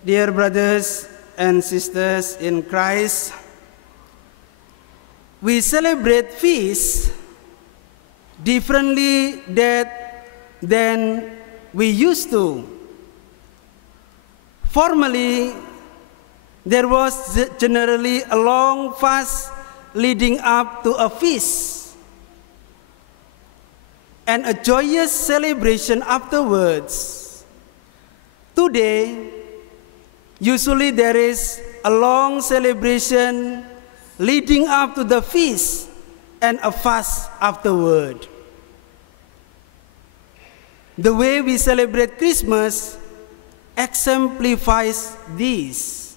Dear brothers and sisters in Christ, we celebrate feasts differently than we used to. Formerly, there was generally a long fast leading up to a feast and a joyous celebration afterwards. Today, usually there is a long celebration leading up to the feast and a fast afterward. The way we celebrate Christmas exemplifies this.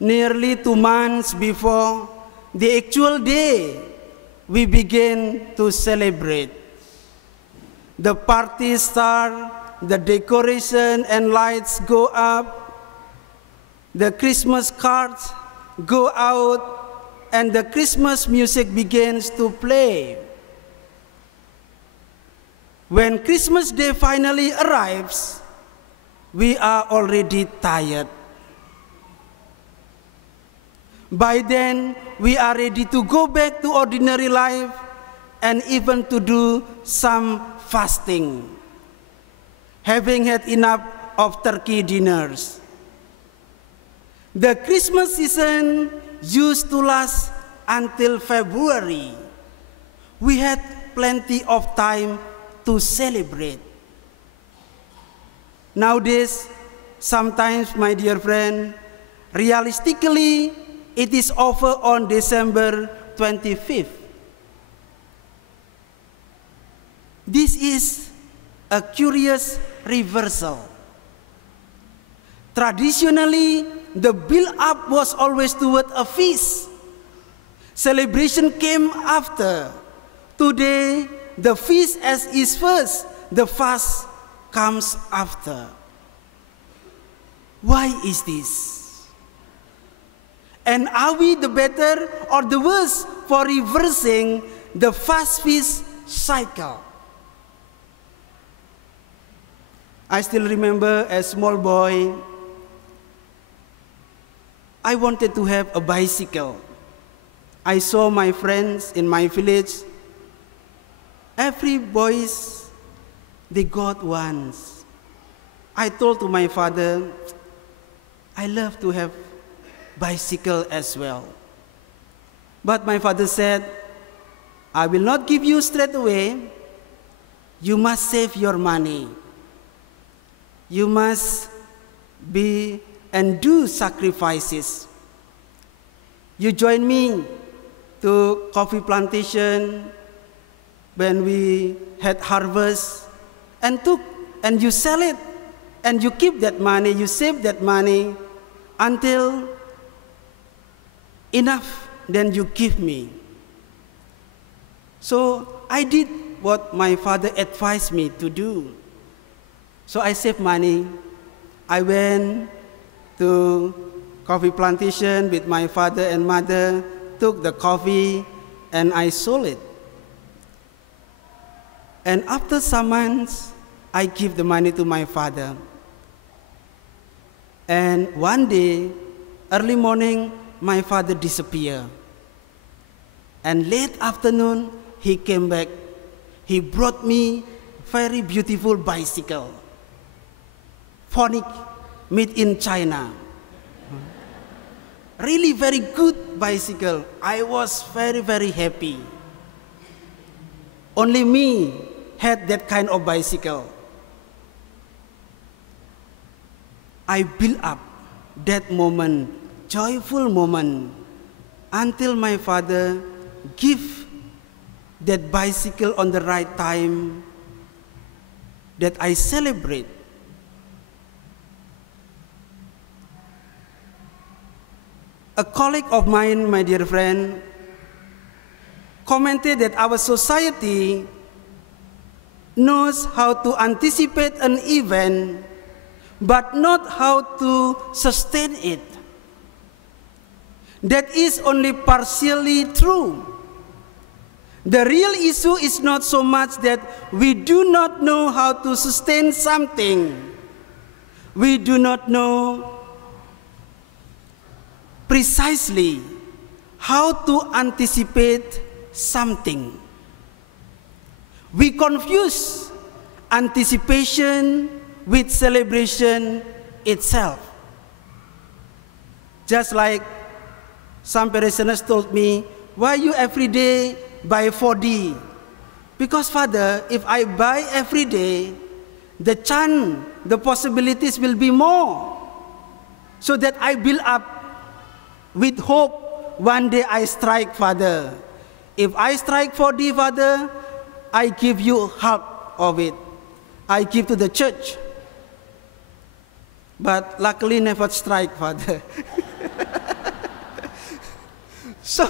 Nearly 2 months before the actual day, we begin to celebrate. The parties start, the decoration and lights go up, the Christmas cards go out, and the Christmas music begins to play. When Christmas Day finally arrives, we are already tired. By then, we are ready to go back to ordinary life and even to do some fasting, having had enough of turkey dinners. The Christmas season used to last until February. We had plenty of time to celebrate. Nowadays, sometimes, my dear friend, realistically, it is over on December 25th. This is a curious reversal. Traditionally, the build-up was always toward a feast. Celebration came after. Today, the feast is first, the fast comes after. Why is this? And are we the better or the worse for reversing the fast-feast cycle? I still remember as a small boy, I wanted to have a bicycle. I saw my friends in my village, every boys, they got ones. I told to my father, I love to have bicycle as well. But my father said, I will not give you straight away. You must save your money. You must be and do sacrifices. You join me to coffee plantation when we had harvest and you sell it and you keep that money, you save that money until enough, then you give me. So I did what my father advised me to do. So I saved money. I went to coffee plantation with my father and mother, took the coffee, and I sold it. And after some months, I give the money to my father. And one day, early morning, my father disappeared. And late afternoon, he came back. He brought me very beautiful bicycle. Phonic, made in China. Really very good bicycle. I was very, very happy. Only me had that kind of bicycle. I built up that moment, joyful moment, until my father give that bicycle on the right time, that I celebrate. A colleague of mine, my dear friend, commented that our society knows how to anticipate an event, but not how to sustain it. That is only partially true. The real issue is not so much that we do not know how to sustain something, We do not know precisely how to anticipate something. We confuse anticipation with celebration itself. Just like some parishioners told me, why you every day buy 4D? Because Father, if I buy every day, the chance, the possibilities will be more. So that I build up with hope, one day I strike, Father. If I strike 4D, Father, I give you half of it. I give to the church. But luckily never strike, Father. So,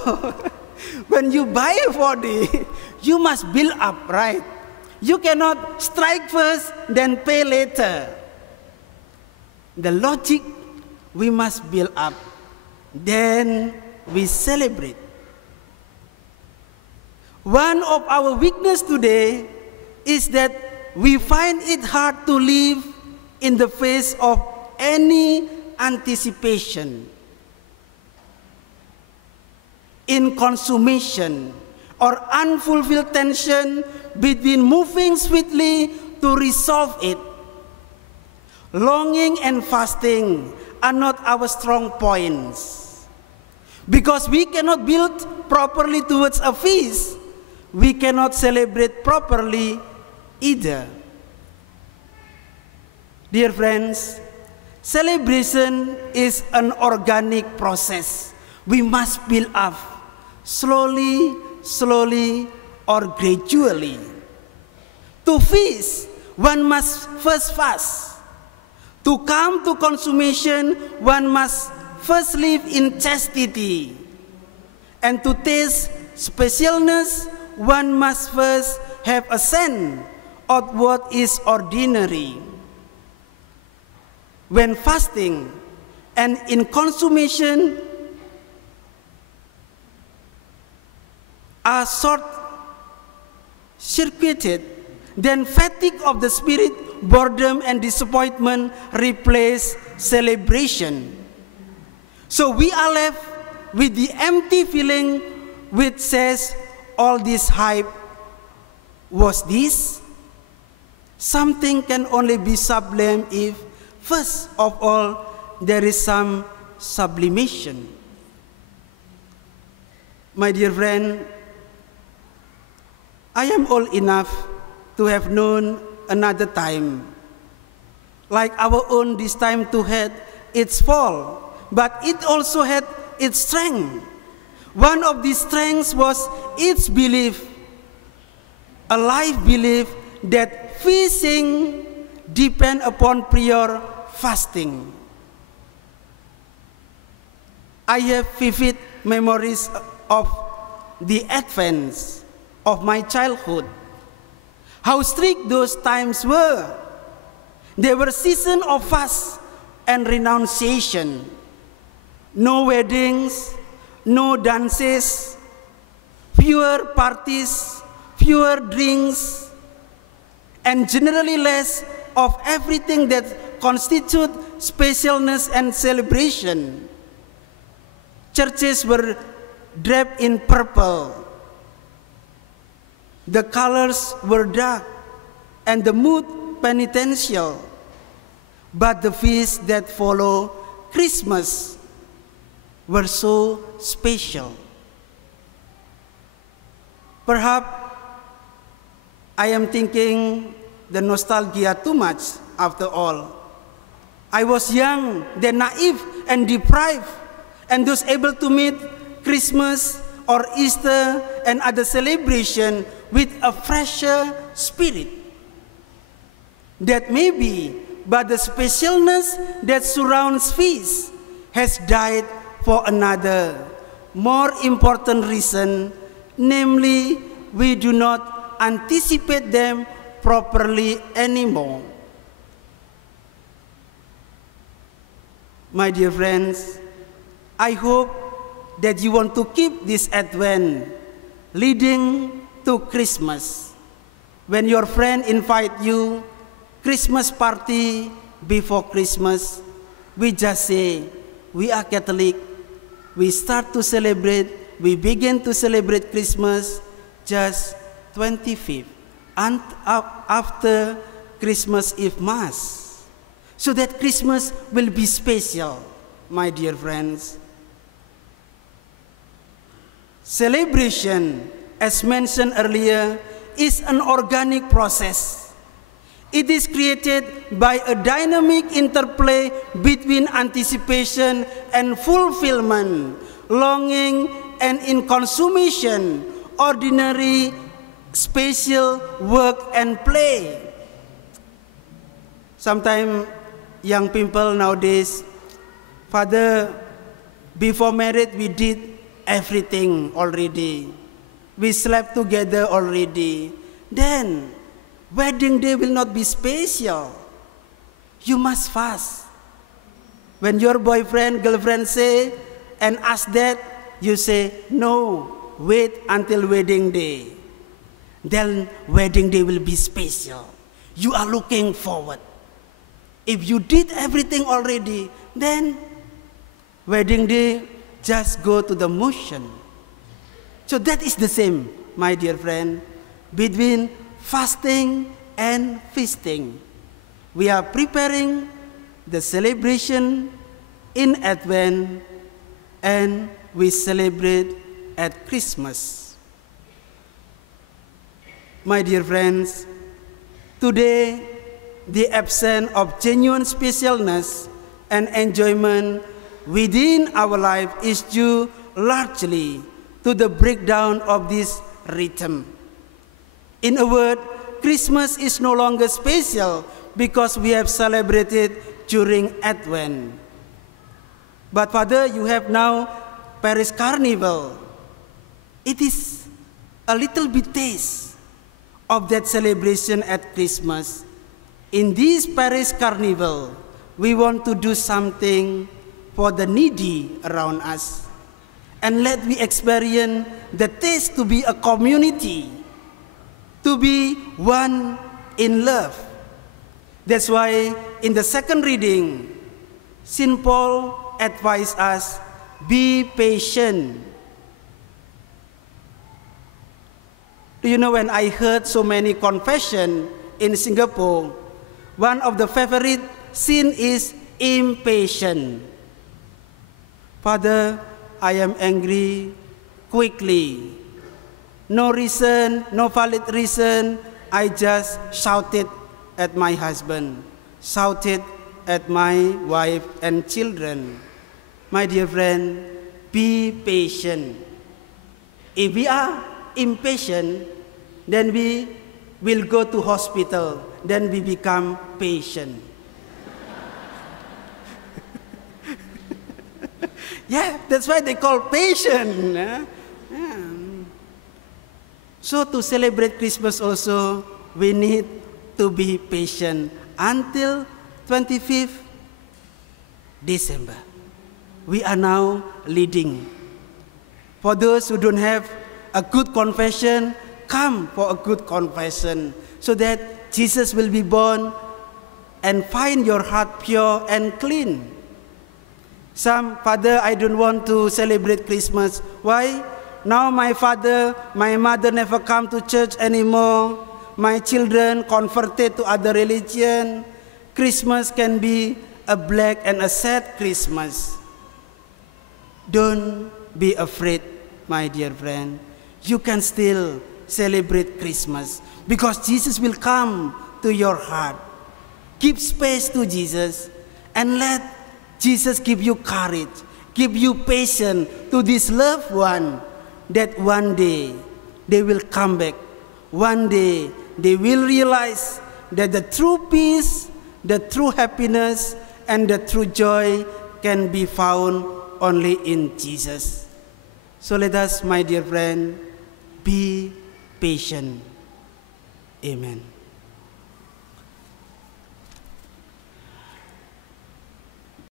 when you buy a 4D, you must build up, right? You cannot strike first, then pay later. The logic, we must build up. Then we celebrate. One of our weakness today is that we find it hard to live in the face of any anticipation, in consummation, or unfulfilled tension between moving swiftly to resolve it. Longing and fasting are not our strong points. Because we cannot build properly towards a feast, we cannot celebrate properly either. Dear friends, celebration is an organic process. We must build up slowly, or gradually. To feast, one must first fast. To come to consummation, one must first live in chastity. And to taste specialness, one must first have a sense of what is ordinary. When fasting and in consummation are short-circuited, then fatigue of the spirit, boredom and disappointment replace celebration. So we are left with the empty feeling which says, all this hype, was this? Something can only be sublime if, first of all, there is some sublimation. My dear friend, I am old enough to have known another time, like our own this time to had its fall, but it also had its strength. One of these strengths was its belief, a life belief that feasting depend upon prior fasting. I have vivid memories of the advance of my childhood. How strict those times were. They were seasons of fast and renunciation. No weddings, no dances, fewer parties, fewer drinks, and generally less of everything that constitute specialness and celebration. Churches were draped in purple. The colors were dark and the mood penitential. But the feasts that follow Christmas were so special. Perhaps I am thinking the nostalgia too much after all. I was young, then naive and deprived, and thus able to meet Christmas or Easter and other celebration with a fresher spirit. That maybe, but the specialness that surrounds feast has died for another, more important reason, namely, we do not anticipate them properly anymore. My dear friends, I hope that you want to keep this Advent leading to Christmas. When your friend invite you Christmas party before Christmas, we just say, we are Catholic, we start to celebrate, we begin to celebrate Christmas just 25th, and after Christmas Eve Mass, so that Christmas will be special, my dear friends. Celebration, as mentioned earlier, is an organic process. It is created by a dynamic interplay between anticipation and fulfillment, longing and in consummation, ordinary, special work and play. Sometimes young people nowadays, Father, before marriage we did everything already. We slept together already. Then, wedding day will not be special. You must fast. When your boyfriend, girlfriend say and ask that, you say, no, wait until wedding day. Then wedding day will be special. You are looking forward. If you did everything already, then wedding day just go to the motion. So that is the same, my dear friend, between fasting and feasting. We are preparing the celebration in Advent, and we celebrate at Christmas. My dear friends, today the absence of genuine specialness and enjoyment within our life is due largely to the breakdown of this rhythm. In a word, Christmas is no longer special because we have celebrated during Advent. But Father, you have now Paris Carnival. It is a little bit taste of that celebration at Christmas. In this Paris Carnival, we want to do something for the needy around us. And let me experience the taste to be a community, to be one in love. That's why in the second reading, St. Paul advised us, be patient. Do you know, when I heard so many confession in Singapore, one of the favorite sin is impatient. Father, I am angry quickly. No reason, no valid reason. I just shouted at my husband, shouted at my wife and children. My dear friend, be patient. If we are impatient, then we will go to hospital. Then we become patient. Yeah, that's why they call patient. Yeah. So to celebrate Christmas also, we need to be patient until 25th December. We are now leading. For those who don't have a good confession, come for a good confession so that Jesus will be born and find your heart pure and clean. Some, Father, I don't want to celebrate Christmas. Why? Now my father, my mother never come to church anymore. My children converted to other religion. Christmas can be a black and a sad Christmas. Don't be afraid, my dear friend. You can still celebrate Christmas because Jesus will come to your heart. Give space to Jesus and let Jesus give you courage, give you patience to this loved one, that one day they will come back. One day they will realize that the true peace, the true happiness, and the true joy can be found only in Jesus. So let us, my dear friend, be patient. Amen.